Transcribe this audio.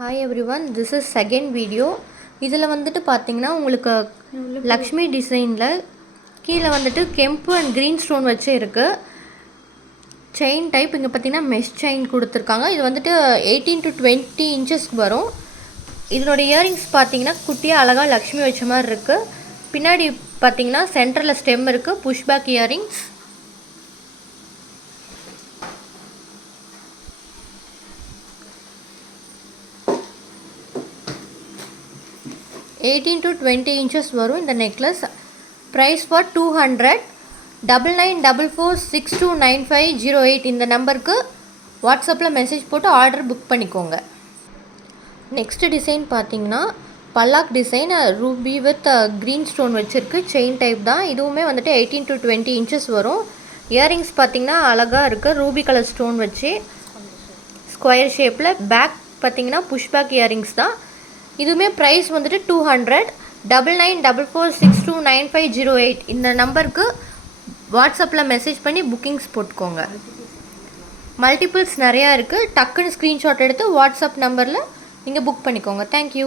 Hi everyone, this is second video. இதில் வந்துட்டு பார்த்தீங்கன்னா உங்களுக்கு லக்ஷ்மி டிசைனில் கீழே வந்துட்டு கெம்பு அண்ட் க்ரீன் ஸ்டோன் வச்சு இருக்குது. செயின் டைப் இங்கே பார்த்தீங்கன்னா மெஷ் செயின் கொடுத்துருக்காங்க. இது வந்துட்டு 18 to 20 இன்ச்சஸ்க்கு வரும். இதனோட இயரிங்ஸ் பார்த்தீங்கன்னா குட்டியாக அழகாக லக்ஷ்மி வச்ச மாதிரி இருக்குது. பின்னாடி பார்த்தீங்கன்னா சென்டரில் ஸ்டெம் இருக்குது, புஷ்பேக் இயரிங்ஸ். $18 to 20 inches வரும் இந்த நெக்லஸ். Price for 200. 9944629508 இந்த நம்பருக்கு வாட்ஸ்அப்பில் மெசேஜ் போட்டு ஆர்டர் புக் பண்ணிக்கோங்க. நெக்ஸ்ட் டிசைன் பார்த்தீங்கன்னா Pallak design, Ruby with green stone வச்சுருக்கு. செயின் டைப் தான். இதுவுமே வந்துட்டு 18 to 20 inches வரும். இயரிங்ஸ் பார்த்தீங்கன்னா அழகாக இருக்குது, ரூபி கலர் ஸ்டோன் வச்சு ஸ்கொயர் ஷேப்பில். பேக் பார்த்தீங்கன்னா புஷ்பேக் இயரிங்ஸ் தான். இதுவுமே ப்ரைஸ் வந்துட்டு 200. 9944629508 இந்த நம்பருக்கு வாட்ஸ்அப்பில் மெசேஜ் பண்ணி புக்கிங்ஸ் போட்டுக்கோங்க. மல்டிபிள்ஸ் நிறையா இருக்குது. டக்குன்னு ஸ்க்ரீன்ஷாட் எடுத்து வாட்ஸ்அப் நம்பரில் நீங்கள் புக் பண்ணிக்கோங்க. தேங்க்யூ.